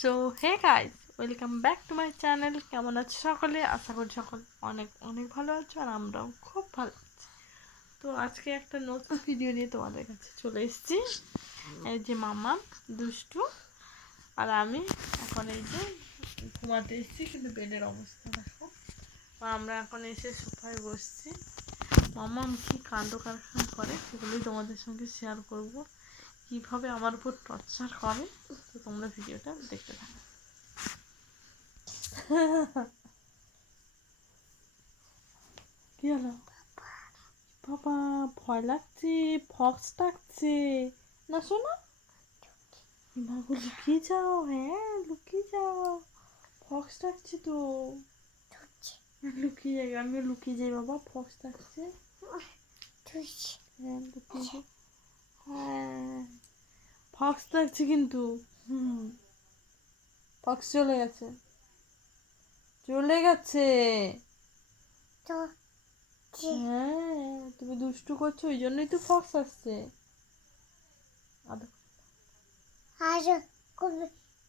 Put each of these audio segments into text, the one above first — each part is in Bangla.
So hey guys, welcome back to my channel. কেমন আছো সকলে? আশা করি সকল অনেক অনেক ভালো আছো, আর আমরাও খুব ভালো আছি। তো আজকে একটা নতুন ভিডিও নিয়ে তোমাদের কাছে চলে এসেছি। এই যে মামা দুষ্টু আর আমি এখন এই যে ঘুমাতে এসেছি, কিন্তু বেডের অবস্থা দেখো। আমরা এখন এসে সোফায় বসছি। মামা কি কাণ্ড কারখানা করে সেগুলোই তোমাদের সঙ্গে শেয়ার করব, কীভাবে আমার উপর টর্চার করে। তো তোমরা ভিডিওটা দেখতে থাকো। কি হলো বাবা? ভয় লাগছে, ফক্স ডাকছে না শোনো। মাগো লুকিয়ে যাও, হ্যাঁ লুকিয়ে যাও, ফক্স ডাকছে তো। লুকিয়ে যাই, আমিও লুকিয়ে যাই বাবা, ফক্স ডাকছে। হ্যাঁ লুকিয়ে যাই, হ্যাঁ ফক্স ডাকছে কিন্তু। ফক্স চলে গেছে, চলে গেছে। হ্যাঁ তুমি দুষ্টু করছো, ওই জন্যই তো ফক্স আসছে।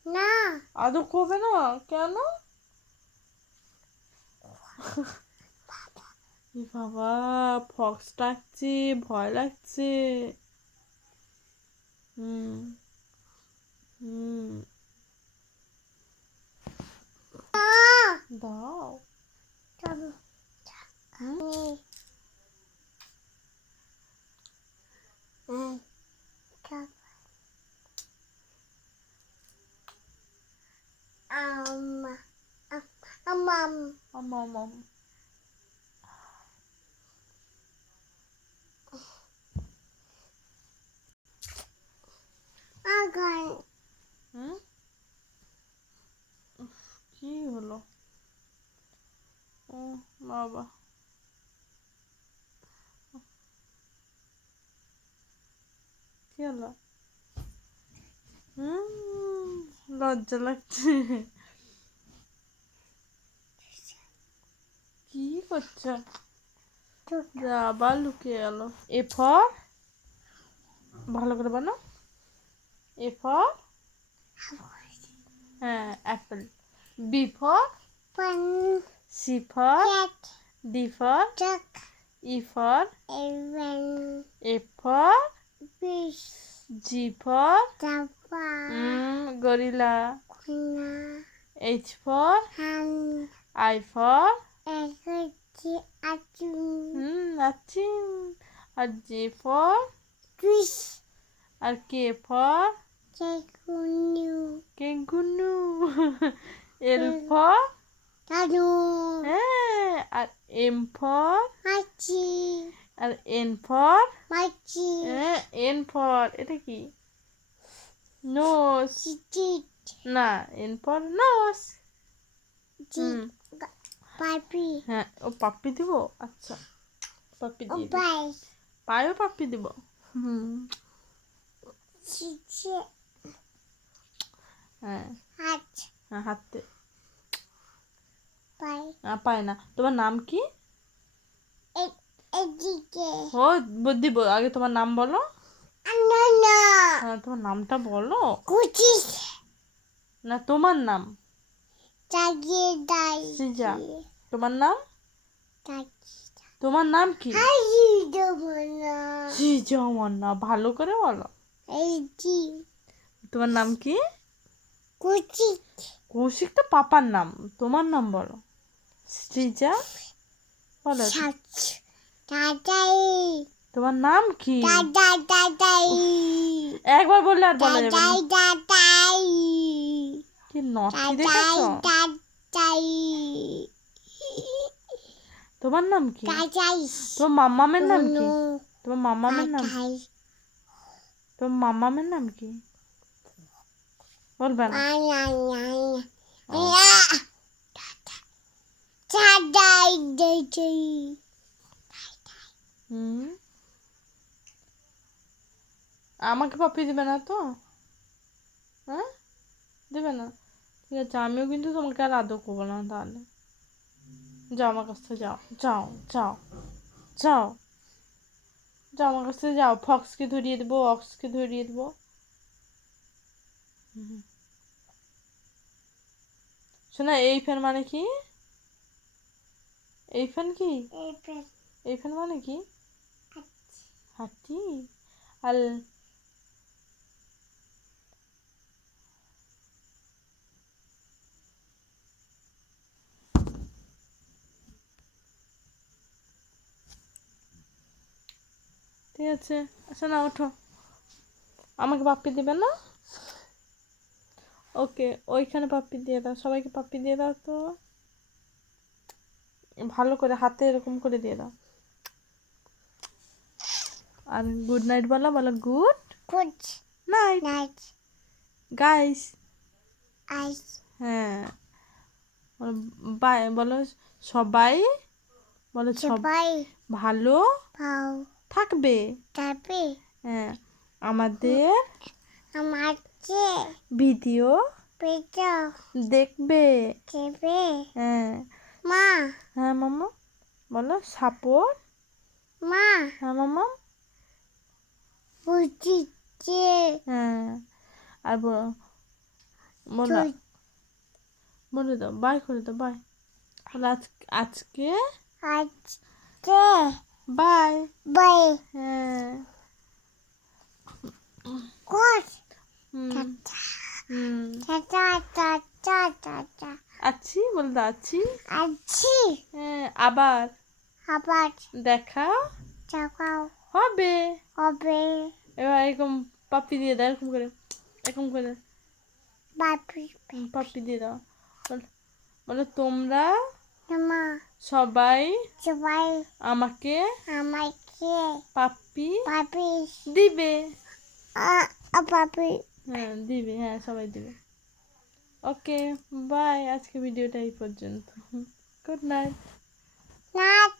না আদর করবে না কেন? বাবা ফক্স ডাকছে, ভয় লাগছে। হুম হুম দাও। হুম আম হুম কি হলো? ও বাবা, কি হলো? লজ্জা লাগছে। কি করছো? যা আবার লুকিয়ে গেল। এ ফর, ভালো করে বলো। এ ফর, হ্যাঁ apple. B for, C for, D for, E for, F for, G for gorilla, H for I for নাচিন, আর জে ফর, আর K for kangaroo, L for, হ্যাঁ আর এম ফর, আর এন ফর, হ্যাঁ এন ফর, এটা কি? নোস। না, এন ফর নোস। হ্যাঁ ও পাপ্পি দিব, আচ্ছা পাপ্পি দিয়ে দিই। পায়েও পাপ্পি দিব। হুম হ্যাঁ হ্যাঁ হাতে পায় না। তোমার নাম কি? ও দিব, আগে তোমার নাম বলো। হ্যাঁ তোমার নামটা বলো না, তোমার নাম সৃজা। তোমার নাম, তোমার নাম কি? সৃজা আমার না, ভালো করে বলো। তোমার নাম কি? কৌশিক তো পাপার নাম, তোমার নাম বলো। সৃজা বলো। তোমার নাম কি? একবার বললে আর বলা যাবে না। কি নটি দেখেছো? তোমার নাম কি? তোমার মাম্মামের নাম কি? তোমার মাম্মামের নাম, তোমার মাম্মামের নাম কি? বলবে না? হুম আমাকে পাপ্পি দিবে না তো? হ্যাঁ দেবে না? ঠিক আছে, আমিও কিন্তু তোমাকে আর আদর করবো না তাহলে। যাও আমার কাছ থেকে, যাও যাও যাও যাও যাও আমার কাছ থেকে যাও। ফক্সকে ধরিয়ে দেবো, অক্সকে ধরিয়ে দেবো। শোনা এই ফ্যান মানে কি? এই ফ্যান কি? এই ফ্যান মানে কি? হাতি। আর ঠিক আছে, আচ্ছা না ওঠো, আমাকে পাপ্পি দেবে না? ওকে, ওইখানে পাপ্পি দিয়ে দাও, সবাইকে পাপ্পি দিয়ে দাও তো, ভালো করে হাতে এরকম করে দিয়ে দাও। আর গুড নাইট বলো, বলো good Good night night, guys. ice. হ্যাঁ, বাই বলো সবাই, বলো সব Goodbye, ভালো Paul. থাকবে। Tapi, হ্যাঁ, আমাদের আমার ভিডিও video দেখবে। TV. হ্যাঁ Ma, হ্যাঁ মামা, বলো সাপোর্ট। ma, হ্যাঁ মামা। বুঝিছে হ্যাঁ, আর বলো, বলে দাও, বাই করে দাও, বাই বলো, আজকে আজকে বাই। বাই হ্যাঁ কোট হুম টাটা হুম টাটা টাটা টাটা আছি, বলে দাও আছি। আছি হ্যাঁ, আবার আবার দেখা দেখাও হবে। হবে এবার এরকম পাপ্পি দিয়ে দাও, এরকম করে, এরকম করে বাপি পাপ্পি দিয়ে দাও। বলো তোমরা মা সবাই সবাই আমাকে আমাকে পাপ্পি বাপি দিবে। বাপি হ্যাঁ দিবে, হ্যাঁ সবাই দিবে। ওকে বাই, আজকে ভিডিওটা এই পর্যন্ত। Good night. নাচ